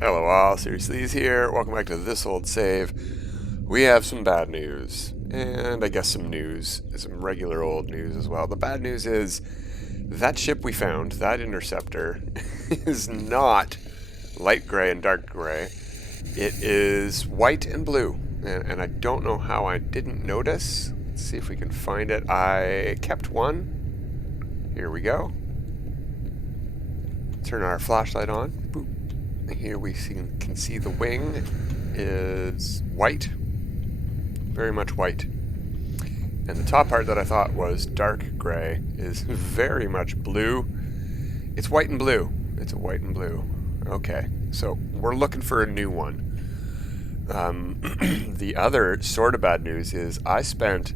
Hello all, Seriously is here. Welcome back to This Old Save. We have some bad news, and I guess some news, some regular old news as well. The bad news is that ship we found, that Interceptor, is not light gray and dark gray. It is white and blue, and I don't know how I didn't notice. Let's see if we can find it. I kept one. Here we go. Turn our flashlight on. Boop. Here we can see the wing is white, very much white. And the top part that I thought was dark gray is very much blue. It's white and blue. It's a white and blue. Okay, so we're looking for a new one. The other sort of bad news is I spent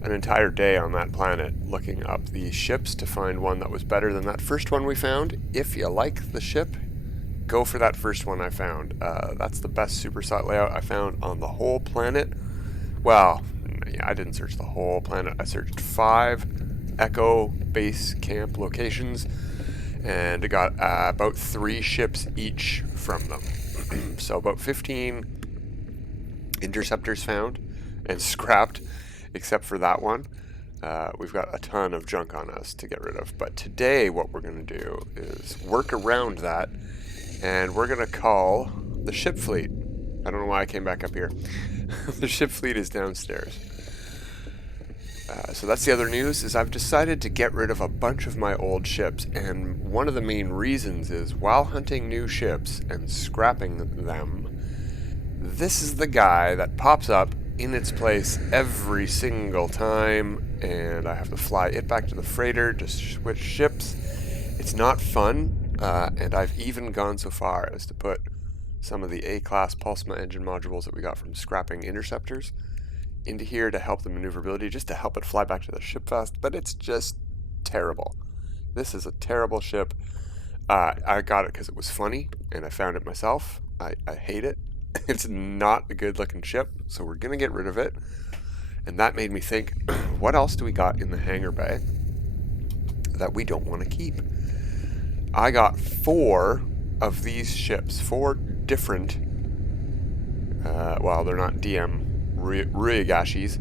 an entire day on that planet looking up the ships to find one that was better than that first one we found. If you like the ship, go for that first one I found. That's the best supersat layout I found on the whole planet. Well, I didn't search the whole planet. I searched 5 Echo base camp locations, and I got about 3 ships each from them. So about 15 interceptors found and scrapped, except for that one. We've got a ton of junk on us to get rid of. But today what we're going to do is work around that, and we're going to call the ship fleet. I don't know why I came back up here. The ship fleet is downstairs. So that's the other news, is I've decided to get rid of a bunch of my old ships, and one of the main reasons is while hunting new ships and scrapping them, this is the guy that pops up in its place every single time, and I have to fly it back to the freighter to switch ships. It's not fun. And I've even gone so far as to put some of the A-class Pulsma engine modules that we got from scrapping interceptors into here to help the maneuverability, just to help it fly back to the ship fast, but it's just terrible. This is a terrible ship. I got it because it was funny, and I found it myself. I hate it. It's not a good looking ship, so we're going to get rid of it. And that made me think, what else do we got in the hangar bay that we don't want to keep? I got 4 of these ships, 4 different, well, they're not DM Ryugashis,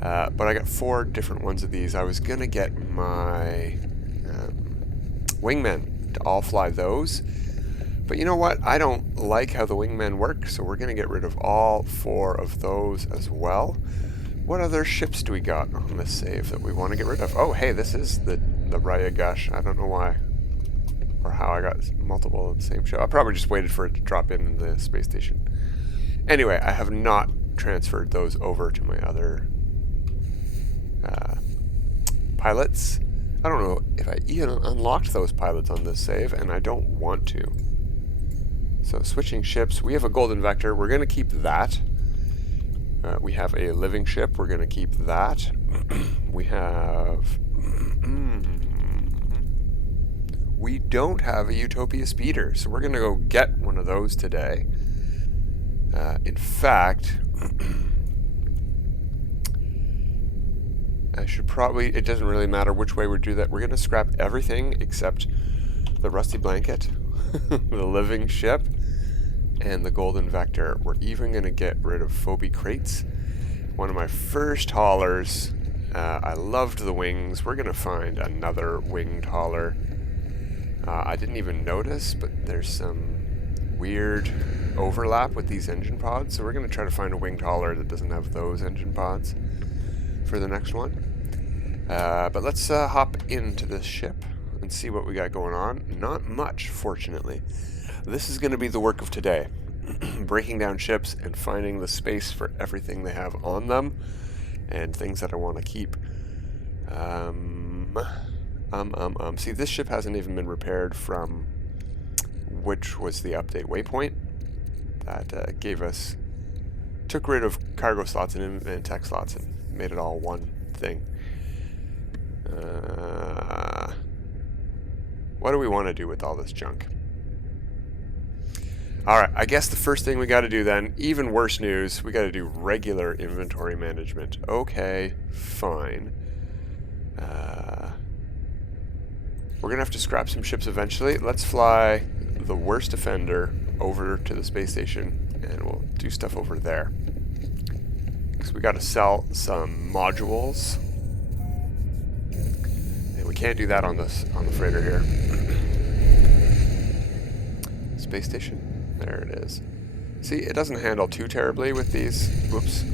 but I got 4 different ones of these. I was going to get my wingmen to all fly those, but you know what? I don't like how the wingmen work, so we're going to get rid of all 4 of those as well. What other ships do we got on this save that we want to get rid of? Oh, hey, this is the Ryugash. I don't know why. Or how I got multiple of the same ship. I probably just waited for it to drop in the space station. Anyway, I have not transferred those over to my other pilots. I don't know if I even unlocked those pilots on this save, and I don't want to. So switching ships, we have a golden vector. We're going to keep that. We have a living ship. We're going to keep that. We have... We don't have a Utopia Speeder, so we're going to go get one of those today. In fact, I should probably, it doesn't really matter which way we do that. We're going to scrap everything except the Rusty Blanket, the living ship, and the Golden Vector. We're even going to get rid of Phobie Crates. One of my first haulers. I loved the wings. We're going to find another winged hauler. I didn't even notice, but there's some weird overlap with these engine pods, so we're going to try to find a winged hauler that doesn't have those engine pods for the next one. But let's hop into this ship and see what we got going on. Not much, fortunately. This is going to be the work of today. Breaking down ships and finding the space for everything they have on them and things that I want to keep. See, this ship hasn't even been repaired from which was the update waypoint that took rid of cargo slots and tech slots and made it all one thing. What do we want to do with all this junk? Alright, I guess the first thing we got to do then, even worse news, we got to do regular inventory management. Okay, fine. We're going to have to scrap some ships eventually. Let's fly the worst offender over to the space station and we'll do stuff over there. Because we got to sell some modules. And we can't do that on the freighter here. Space station. There it is. See, it doesn't handle too terribly with these. Whoops.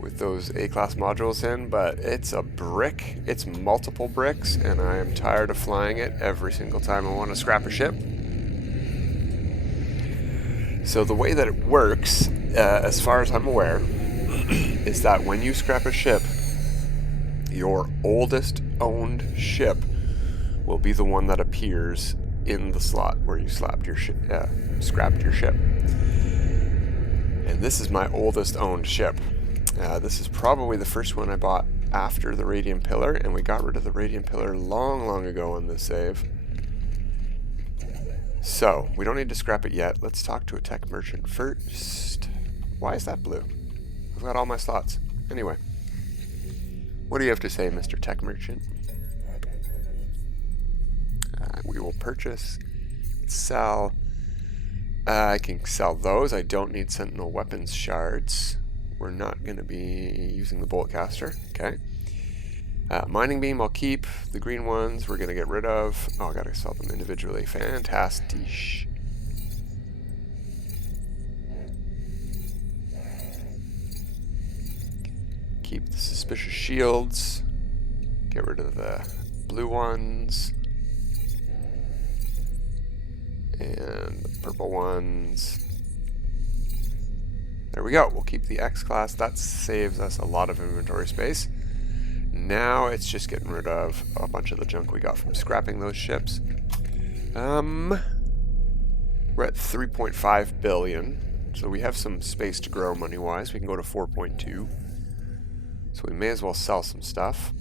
With those A-class modules in, but it's a brick. It's multiple bricks, and I am tired of flying it every single time I want to scrap a ship. So the way that it works, as far as I'm aware, is that when you scrap a ship, your oldest owned ship will be the one that appears in the slot where you scrapped your ship. And this is my oldest owned ship. This is probably the first one I bought after the Radiant Pillar, and we got rid of the Radiant Pillar long ago on this save. So, we don't need to scrap it yet. Let's talk to a tech merchant first. Why is that blue? I've got all my slots. Anyway. What do you have to say, Mr. Tech Merchant? We will purchase, sell. I can sell those. I don't need Sentinel weapons shards. We're not going to be using the bolt caster. Okay. Mining beam I'll keep. The green ones we're going to get rid of. Oh, I got to sell them individually. Fantastic. Keep the suspicious shields. Get rid of the blue ones. And the purple ones. There we go. We'll keep the X-Class. That saves us a lot of inventory space. Now it's just getting rid of a bunch of the junk we got from scrapping those ships. We're at 3.5 billion. So we have some space to grow money-wise. We can go to 4.2. So we may as well sell some stuff.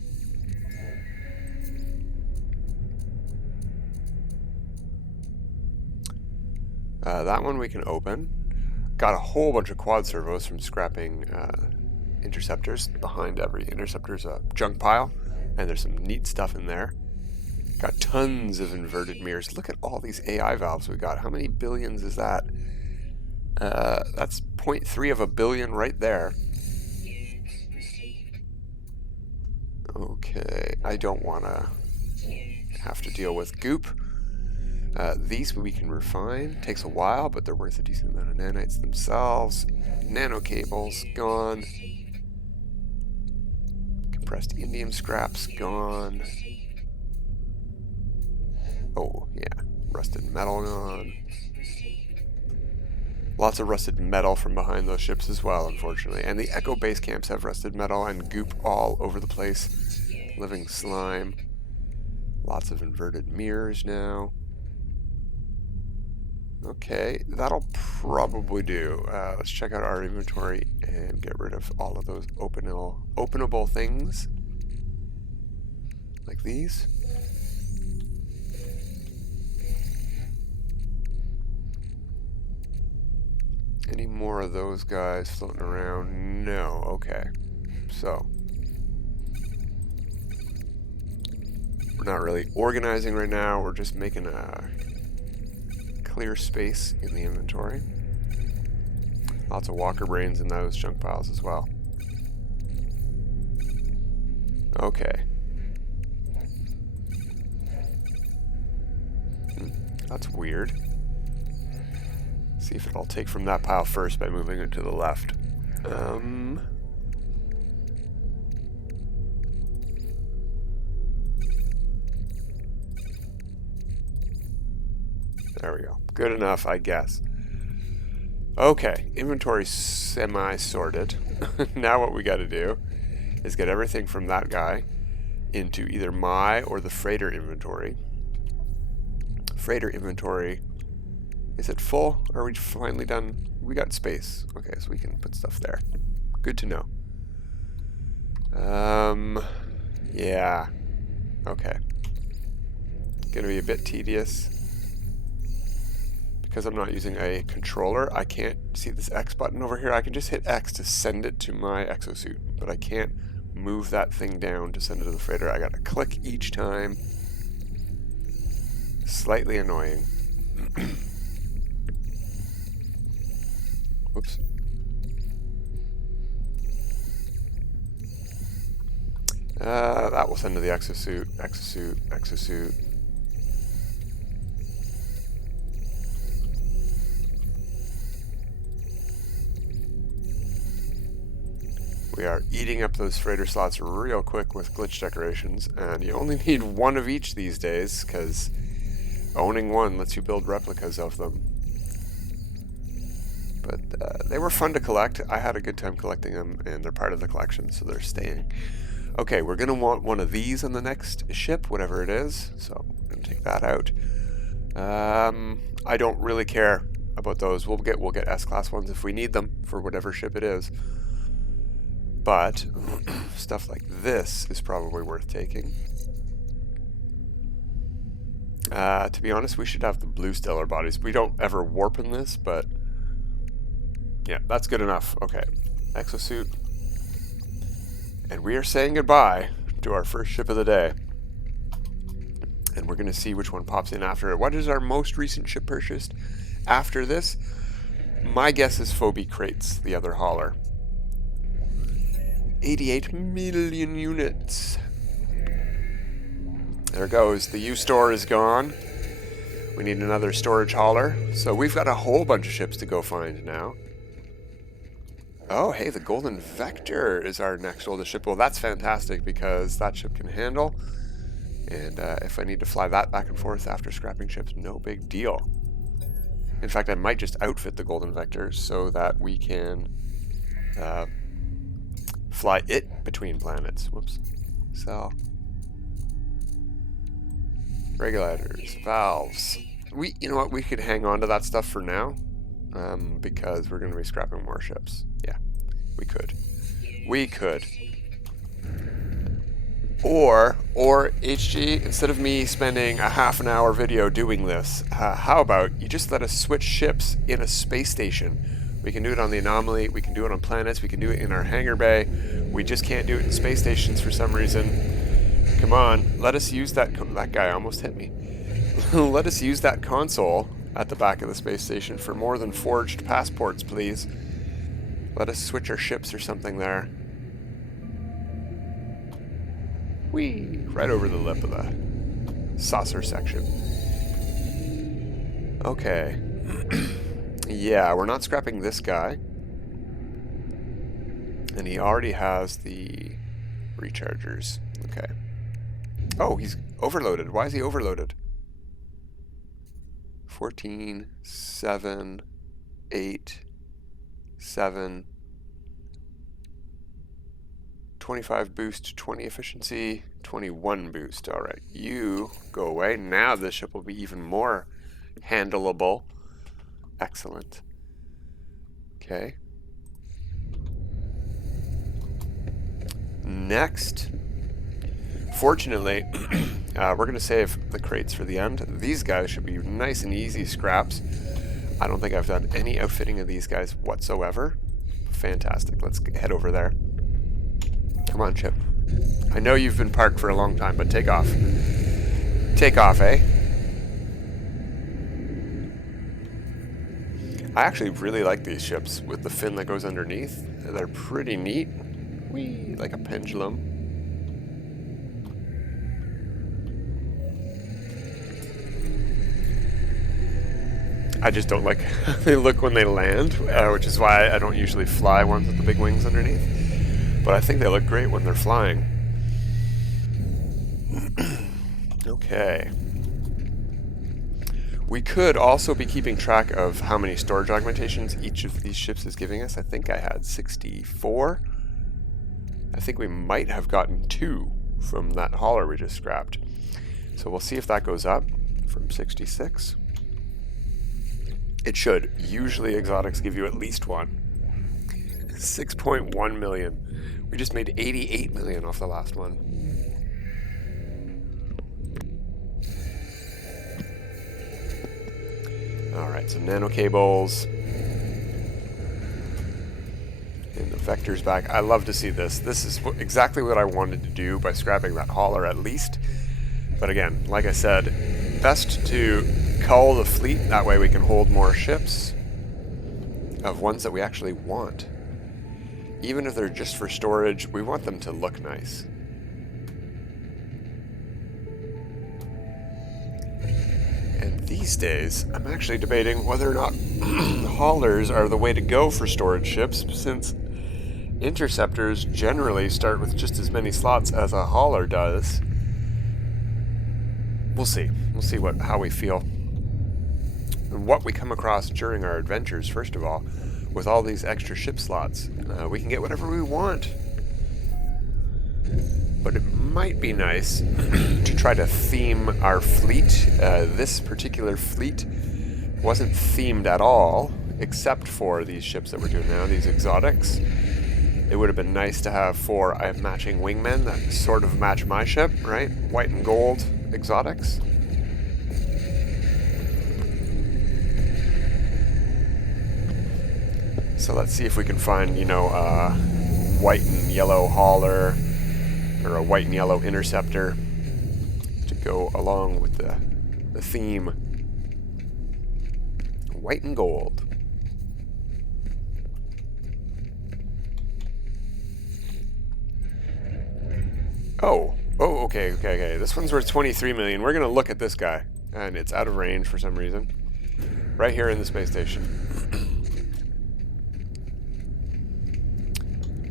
That one we can open. Got a whole bunch of quad servos from scrapping interceptors. Behind every interceptor's a junk pile, and there's some neat stuff in there. Got tons of inverted mirrors. Look at all these AI valves we got. How many billions is that? That's 0.3 of a billion right there. Okay, I don't want to have to deal with goop. These we can refine. Takes a while, but they're worth a decent amount of nanites themselves. Nano cables, gone. Compressed indium scraps, gone. Oh, yeah. Rusted metal, gone. Lots of rusted metal from behind those ships as well, unfortunately. And the Echo base camps have rusted metal and goop all over the place. Living slime. Lots of inverted mirrors now. Okay, that'll probably do. Let's check out our inventory and get rid of all of those openable things. Like these. Any more of those guys floating around? No. Okay. So. We're not really organizing right now. We're just making a clear space in the inventory. Lots of walker brains in those junk piles as well. Okay. That's weird. See if it'll take from that pile first by moving it to the left. There we go. Good enough, I guess. Okay, inventory semi-sorted. Now what we got to do is get everything from that guy into either my or the freighter inventory. Freighter inventory. Is it full? Or are we finally done? We got space. Okay, so we can put stuff there. Good to know. Yeah. Okay. Gonna be a bit tedious. Because I'm not using a controller, I can't see this X button over here. I can just hit X to send it to my exosuit, but I can't move that thing down to send it to the freighter. I gotta click each time. Slightly annoying. Whoops. That will send to the exosuit, exosuit. We are eating up those freighter slots real quick with glitch decorations, and you only need one of each these days, because owning one lets you build replicas of them. But they were fun to collect. I had a good time collecting them, and they're part of the collection, so they're staying. Okay, we're going to want one of these on the next ship, whatever it is, so we're going to take that out. I don't really care about those. We'll get S-class ones if we need them for whatever ship it is. But stuff like this is probably worth taking. To be honest, we should have the blue stellar bodies. We don't ever warp in this, but yeah, that's good enough. Okay, exosuit. And we are saying goodbye to our first ship of the day. And we're going to see which one pops in after it. What is our most recent ship purchased after this? My guess is Phobie Crates, the other hauler. 88 million units. There it goes. The U-Store is gone. We need another storage hauler. So we've got a whole bunch of ships to go find now. Oh, hey, the Golden Vector is our next oldest ship. Well, that's fantastic because that ship can handle. And if I need to fly that back and forth after scrapping ships, no big deal. In fact, I might just outfit the Golden Vector so that we can fly it between planets. Whoops. So, regulators, valves. You know what? We could hang on to that stuff for now. Because we're going to be scrapping more ships. Yeah, we could. We could. Or HG, instead of me spending a half an hour video doing this, how about you just let us switch ships in a space station? We can do it on the Anomaly, we can do it on planets, we can do it in our hangar bay. We just can't do it in space stations for some reason. Come on, let us use that guy almost hit me. Let us use that console at the back of the space station for more than forged passports, please. Let us switch our ships or something there. Whee! Right over the lip of the saucer section. Okay. Yeah, we're not scrapping this guy. And he already has the rechargers. Okay. Oh, he's overloaded. Why is he overloaded? 14, 7, 8, 7, 25 boost, 20 efficiency, 21 boost. Alright, you go away. Now this ship will be even more handleable. Excellent. Okay. Next. Fortunately, we're going to save the crates for the end. These guys should be nice and easy scraps. I don't think I've done any outfitting of these guys whatsoever. Fantastic. Let's head over there. Come on, ship. I know you've been parked for a long time, but take off. Take off, eh? I actually really like these ships with the fin that goes underneath. They're pretty neat. Whee, like a pendulum. I just don't like how they look when they land, which is why I don't usually fly ones with the big wings underneath. But I think they look great when they're flying. Okay. We could also be keeping track of how many storage augmentations each of these ships is giving us. I think I had 64. I think we might have gotten 2 from that hauler we just scrapped. So we'll see if that goes up from 66. It should. Usually exotics give you at least 1. 6.1 million. We just made 88 million off the last one. Alright, some nano cables. And the vector's back. I love to see this. This is exactly what I wanted to do by scrapping that hauler at least. But again, like I said, best to cull the fleet, that way we can hold more ships of ones that we actually want. Even if they're just for storage, we want them to look nice. And these days, I'm actually debating whether or not haulers are the way to go for storage ships, since interceptors generally start with just as many slots as a hauler does. We'll see. We'll see how we feel. And what we come across during our adventures, first of all. With all these extra ship slots, we can get whatever we want. But it might be nice to try to theme our fleet. This particular fleet wasn't themed at all, except for these ships that we're doing now, these exotics. It would have been nice to have 4 matching wingmen that sort of match my ship, right? White and gold exotics. So let's see if we can find, you know, a white and yellow hauler or a white and yellow interceptor to go along with the theme. White and gold. Oh, okay. This one's worth 23 million. We're going to look at this guy. And it's out of range for some reason. Right here in the space station.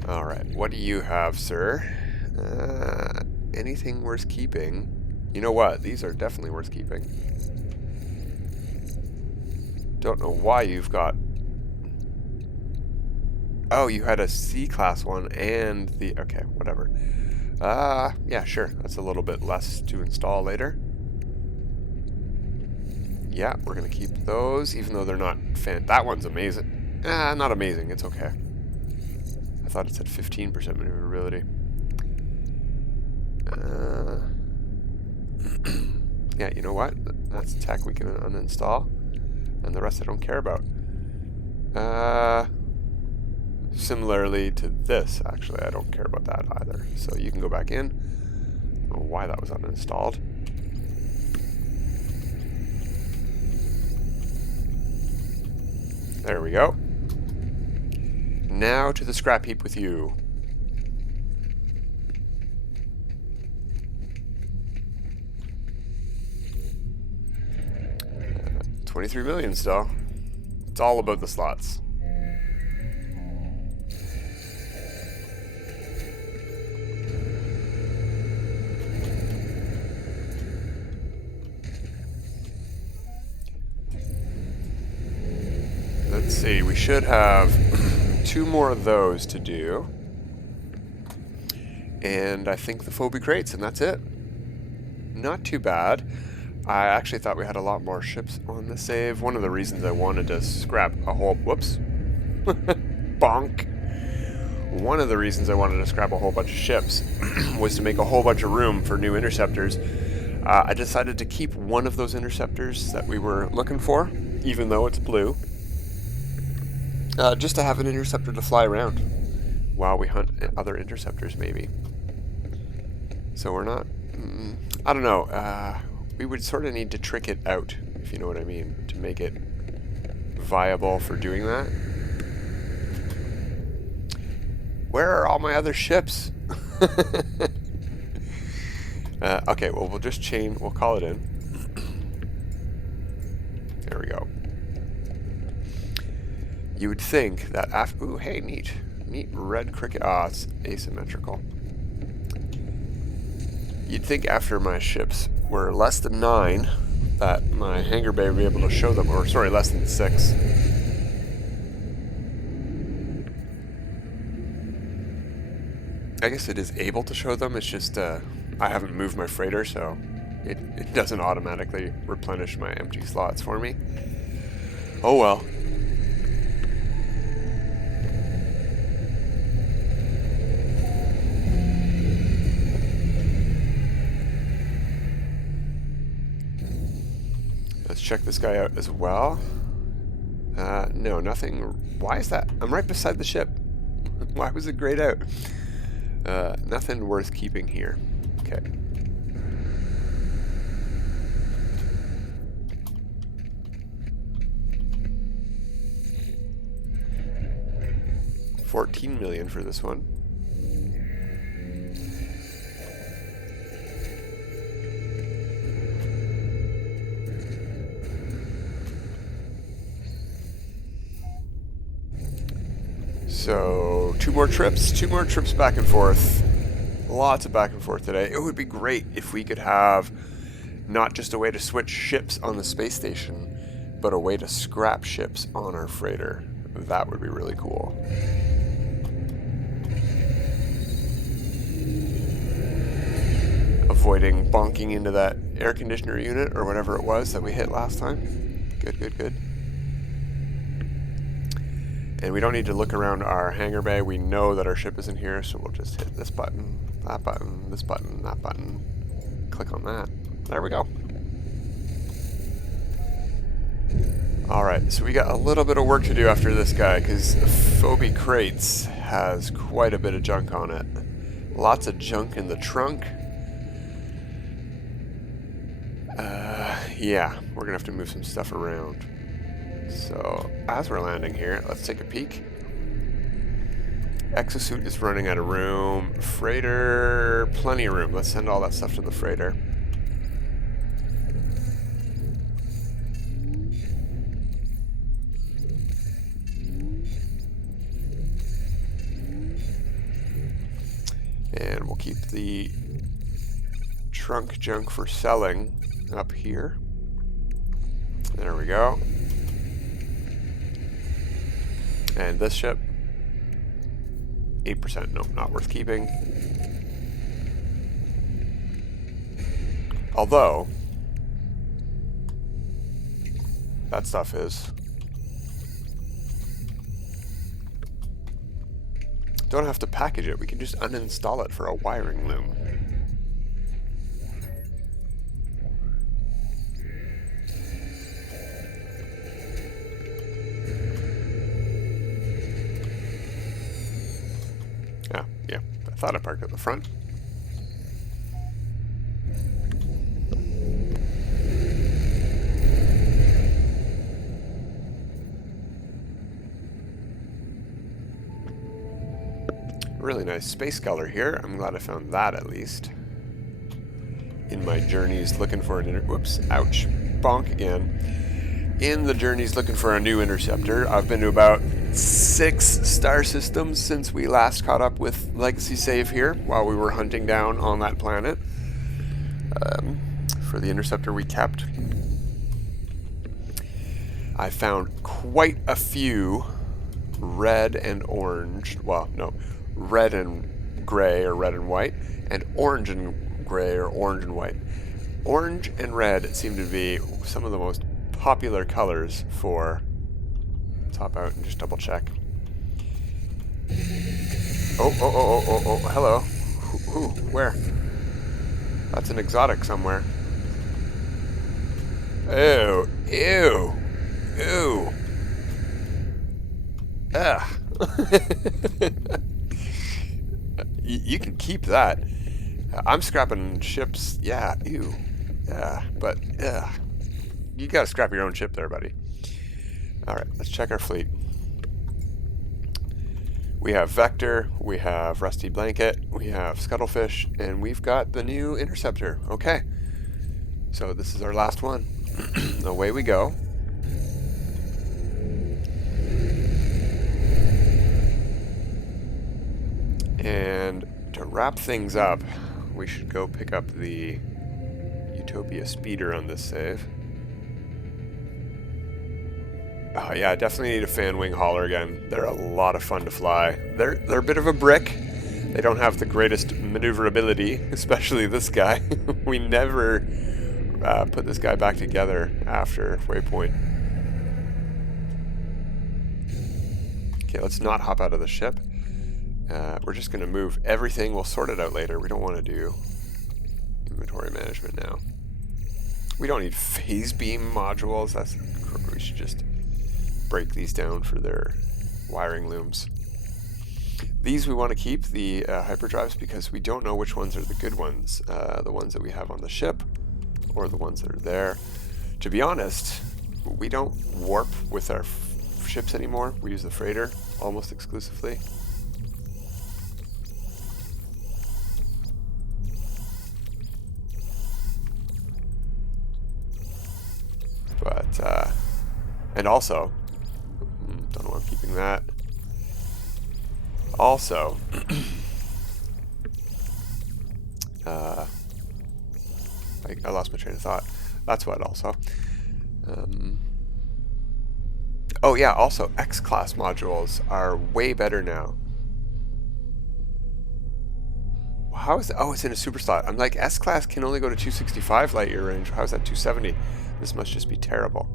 Alright, what do you have, sir? Anything worth keeping? You know what? These are definitely worth keeping. Don't know why you've got... Oh, you had a C-class one and the... Okay, whatever. Yeah, sure. That's a little bit less to install later. Yeah, we're going to keep those, even though they're not that one's amazing. Not amazing. It's okay. I thought it said 15% maneuverability. Yeah, you know what? That's tech we can uninstall. And the rest I don't care about. Similarly to this, actually, I don't care about that either. So you can go back in. I don't know why that was uninstalled. There we go. Now to the scrap heap with you. $23 million still. It's all about the slots. Let's see, we should have 2 more of those to do. And I think the phobia crates, and that's it. Not too bad. I actually thought we had a lot more ships on the save. One of the reasons I wanted to scrap a whole... Whoops. Bonk. One of the reasons I wanted to scrap a whole bunch of ships was to make a whole bunch of room for new interceptors. I decided to keep one of those interceptors that we were looking for, even though it's blue. Just to have an interceptor to fly around while we hunt other interceptors, maybe. So we're not... I don't know. We would sort of need to trick it out, if you know what I mean, to make it viable for doing that. Where are all my other ships? Okay, well, we'll just we'll call it in. There we go. You would think that after... Ooh, hey, neat. Neat red cricket. Ah, it's asymmetrical. You'd think after my ships were less than 9 that my hangar bay would be able to show them, or sorry, less than 6. I guess it is able to show them, it's just I haven't moved my freighter, so it doesn't automatically replenish my empty slots for me. Oh well. Let's check this guy out as well. No, nothing. Why is that? I'm right beside the ship. Why was it grayed out? Nothing worth keeping here. Okay. 14 million for this one. So, two more trips back and forth. Lots of back and forth today. It would be great if we could have not just a way to switch ships on the space station, but a way to scrap ships on our freighter. That would be really cool. Avoiding bonking into that air conditioner unit or whatever it was that we hit last time. Good, good, good. And we don't need to look around our hangar bay. We know that our ship isn't here, so we'll just hit this button, that button, this button, that button. Click on that. There we go. Alright, so we got a little bit of work to do after this guy, because Phobie Crates has quite a bit of junk on it. Lots of junk in the trunk. Yeah, we're going to have to move some stuff around. So, as we're landing here, let's take a peek. Exosuit is running out of room. Freighter, plenty of room. Let's send all that stuff to the freighter. And we'll keep the trunk junk for selling up here. There we go. And this ship, 8%, nope, not worth keeping. Although, that stuff is. Don't have to package it, we can just uninstall it for a wiring loom. Yeah, I thought I parked at the front. Really nice space color here. I'm glad I found that at least. In my journeys looking for an whoops, ouch, bonk again. In the journeys looking for a new interceptor, I've been to about 6 star systems since we last caught up with Legacy Save here while we were hunting down on that planet for the interceptor we kept. I found quite a few red and orange, well, no, red and gray or red and white, and orange and gray or orange and white. Orange and red seem to be some of the most popular colors for. Let's hop out and just double check. Oh, hello. Who? Where? That's an exotic somewhere. Ew, ew, ew. Ugh. You can keep that. I'm scrapping ships. Yeah, ew. Yeah, but you gotta scrap your own ship there, buddy. Alright, let's check our fleet. We have Vector, we have Rusty Blanket, we have Scuttlefish, and we've got the new Interceptor. Okay. So this is our last one. Away we go. And to wrap things up, we should go pick up the Utopia Speeder on this save. Yeah, I definitely need a fan wing hauler again. They're a lot of fun to fly. They're a bit of a brick. They don't have the greatest maneuverability, especially this guy. We never put this guy back together after waypoint. Okay, let's not hop out of the ship. We're just going to move everything. We'll sort it out later. We don't want to do inventory management now. We don't need phase beam modules. We should just break these down for their wiring looms. These we want to keep, the hyperdrives, because we don't know which ones are the good ones. The ones that we have on the ship or the ones that are there. To be honest, we don't warp with our ships anymore. We use the freighter almost exclusively. But, and also, don't know why I'm keeping that. Also, I lost my train of thought. That's what also. Oh yeah, also X-class modules are way better now. How is that? Oh, it's in a super slot. I'm like, S-class can only go to 265 light year range. How is that 270? This must just be terrible.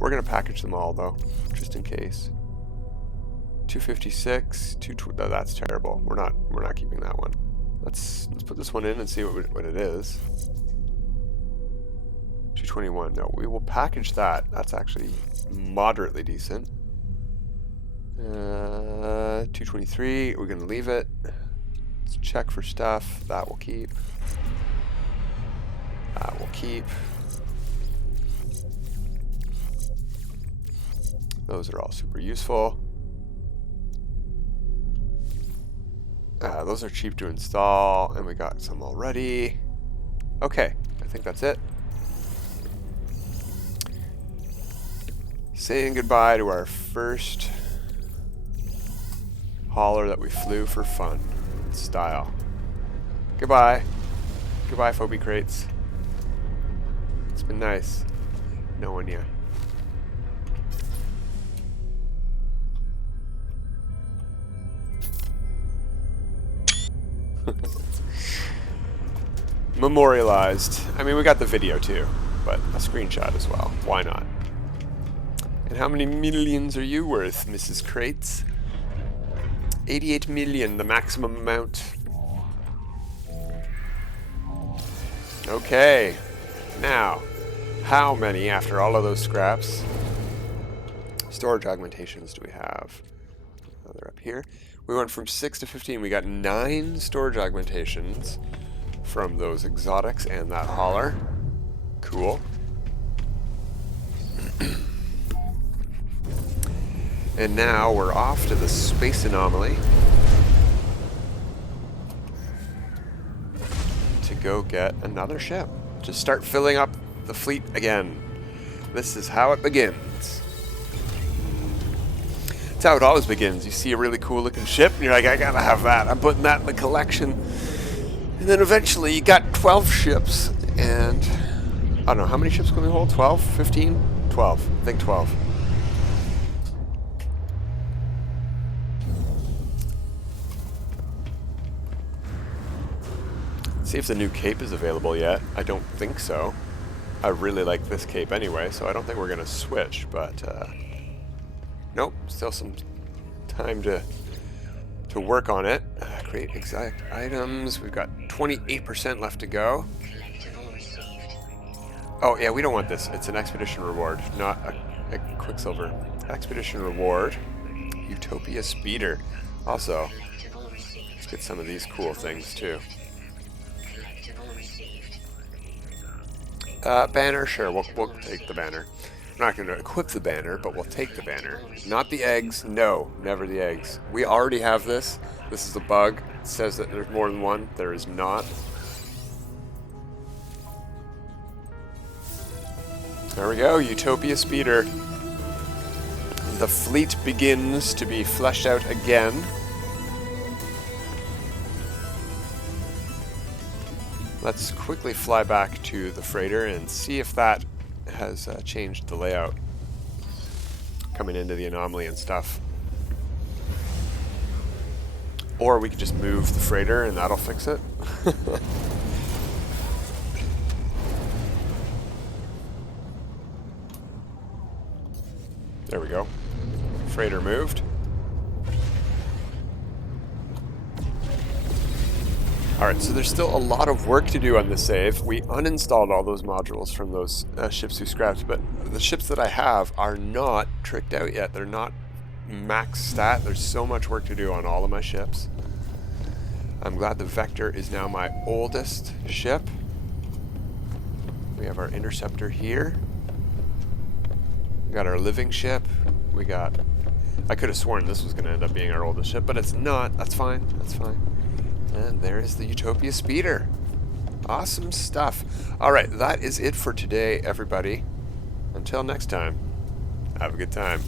We're gonna package them all though, just in case. 256, no, that's terrible. We're not keeping that one. Let's put this one in and see what it is. 221. No, we will package that. That's actually moderately decent. 223. We're gonna leave it. Let's check for stuff. That will keep. That will keep. Those are all super useful. Those are cheap to install, and we got some already. Okay, I think that's it. Saying goodbye to our first hauler that we flew for fun in style. Goodbye. Goodbye, Phobie crates. It's been nice knowing you. Memorialized. I mean, we got the video too, but a screenshot as well. Why not? And how many millions are you worth, Mrs. Crates? 88 million, the maximum amount. Okay. Now, how many, after all of those scraps, storage augmentations do we have? Oh, they're up here. We went from 6 to 15. We got 9 storage augmentations from those exotics and that hauler. Cool. And now we're off to the Space Anomaly to go get another ship. To start filling up the fleet again. This is how it begins. It's how it always begins. You see a really cool looking ship and you're like, I gotta have that. I'm putting that in the collection. And then eventually you got 12 ships and I don't know, how many ships can we hold? 12? 15? 12. I think 12. See if the new cape is available yet. I don't think so. I really like this cape anyway, so I don't think we're gonna switch, but nope, still some time to work on it. Create exact items. We've got 28% left to go. Oh yeah, we don't want this. It's an expedition reward, not a Quicksilver. Expedition reward. Utopia Speeder. Also, let's get some of these cool things too. Banner, sure, we'll take the banner. We're not going to equip the banner, but we'll take the banner. Not the eggs, no, never the eggs. We already have this. This is a bug. It says that there's more than one. There is not. There we go, Utopia Speeder. The fleet begins to be fleshed out again. Let's quickly fly back to the freighter and see if that has changed the layout coming into the anomaly and stuff. Or we could just move the freighter and that'll fix it. There we go. Freighter moved. Alright, so there's still a lot of work to do on this save. We uninstalled all those modules from those ships we scrapped, but the ships that I have are not tricked out yet. They're not max stat. There's so much work to do on all of my ships. I'm glad the Vector is now my oldest ship. We have our Interceptor here. We got our living ship. we got... I could have sworn this was going to end up being our oldest ship, but it's not. That's fine. That's fine. And there is the Utopia Speeder. Awesome stuff. Alright, that is it for today, everybody. Until next time, have a good time.